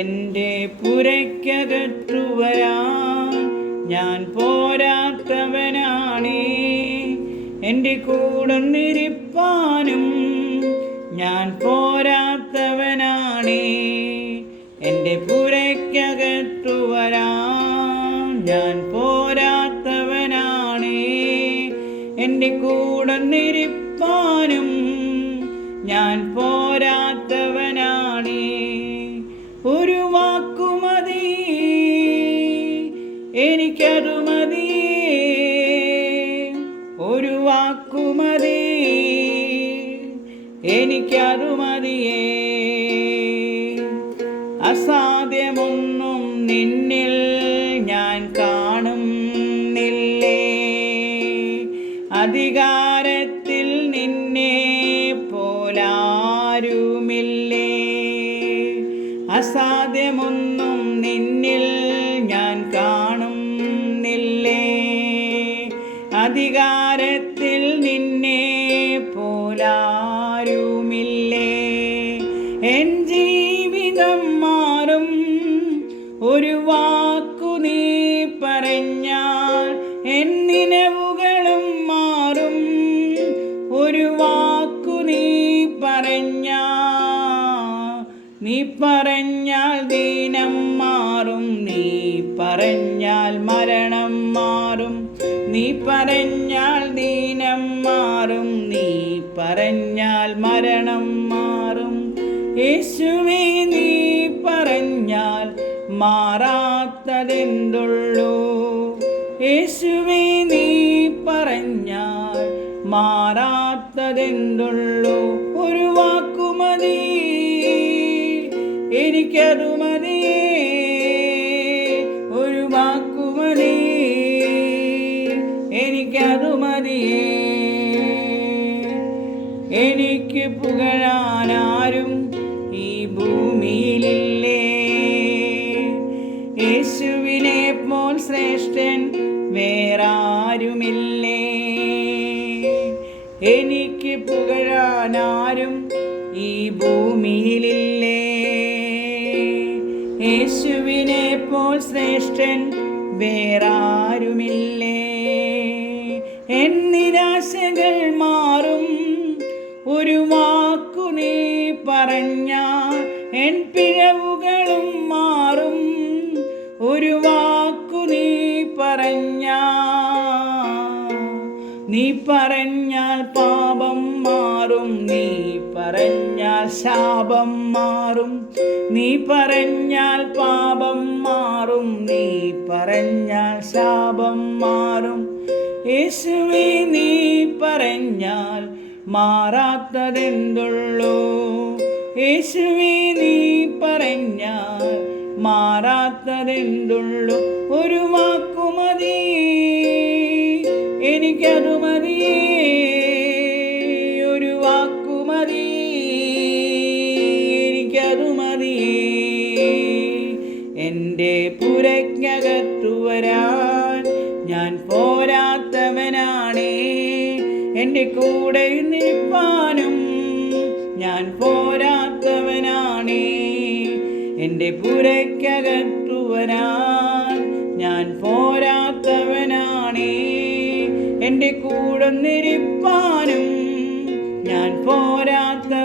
എൻ്റെ പുരയ്ക്കകത്തു വരാൻ ഞാൻ പോരാത്തവനാണേ. എൻ്റെ കൂടൊന്നിരിപ്പാനും ഞാൻ പോരാത്തവനാണേ. എൻ്റെ പുരയ്ക്കകത്തു വരാൻ ഞാൻ പോരാത്തവനാണേ. എൻ്റെ കൂടൊന്നിരിപ്പാനും ഞാൻ പോരാത്തവനാണേ. ഒരു വാക്കുമതി, എനിക്കതു മതിയേ. ഒരു വാക്കുമതി, എനിക്കതു മതിയേ. അസാധ്യമൊന്നും നിന്നിൽ ഞാൻ കാണുന്നില്ലേ. അധികാരത്തിൽ നിന്നെ പോലാരുമില്ലേ. അസാധ്യമൊന്നും നിന്നിൽ ഞാൻ കാണുന്നില്ലേ. അധികാരത്തിൽ നിന്നെ പോലാരുമില്ലേ. എൻ ജീവിതം മാറും ഒരു വാക്കു നീ പറഞ്ഞാൽ. എൻ നിലവുകളും മാറും ഒരു വാക്കു നീ പറഞ്ഞാൽ. നീ പറഞ്ഞാൽ ദീനം മാറും, നീ പറഞ്ഞാൽ മരണം മാറും. നീ പറഞ്ഞാൽ ദീനം മാറും, നീ പറഞ്ഞാൽ മരണം മാറും. യേശുവേ നീ പറഞ്ഞാൽ മാറാത്തതെന്തുള്ളൂ. യേശുവേ നീ പറഞ്ഞാൽ മാറാത്തതെന്തുള്ളൂ. ഒരു വാക്കുമതി, എനിക്കതു മതിയേ. ഒരു വാക്കുമതി, എനിക്കതു മതിയേ. എനിക്ക് പുകഴാനാരും ഈ ഭൂമിയിലില്ലേ. യേശുവിനെ പോൽ ശ്രേഷ്ഠൻ വേറാരുമില്ലേ. എനിക്ക് പുകഴാനാരും ഈ ഭൂമിയിലില്ലേ. യേശുവിനെ പോൽ ശ്രേഷ്ഠൻ വേറാരുമില്ലേ. എൻ നിരാശകൾ മാറും ഒരു വാക്കു നീ പറഞ്ഞാൽ. എൻ പിഴവുകളും മാറും ഒരു വാക്കു നീ പറഞ്ഞാൽ. നീ പറഞ്ഞാൽ പാപം മാറും, നീ പറഞ്ഞാൽ ശാപം മാറും. നീ പറഞ്ഞാൽ പാപം മാറും, നീ പറഞ്ഞാൽ ശാപം മാറും. യേശുവേ നീ പറഞ്ഞാൽ മാറാത്തതെന്തുള്ളൂ. യേശുവേ നീ പറഞ്ഞാൽ മാറാത്തതെന്തുള്ളൂ. ഒരു വാക്കുമതി, എനിക്കതു മതിയേ. ഒരു വാക്കുമതി, എനിക്കതു മതിയേ. എൻ്റെ പുരയ്ക്കകത്തു വരാൻ ഞാൻ പോരാത്തവനാണേ. എൻ്റെ കൂടെ നിൽപ്പാനും ഞാൻ പോരാത്തവനാണേ. എൻ്റെ പുരയ്ക്കകത്തു വരാൻ ഞാൻ പോരാത്തവനാണേ. എൻ്റെ കൂടെ നിൽപ്പാനും ഞാൻ പോരാത്തവനാണേ.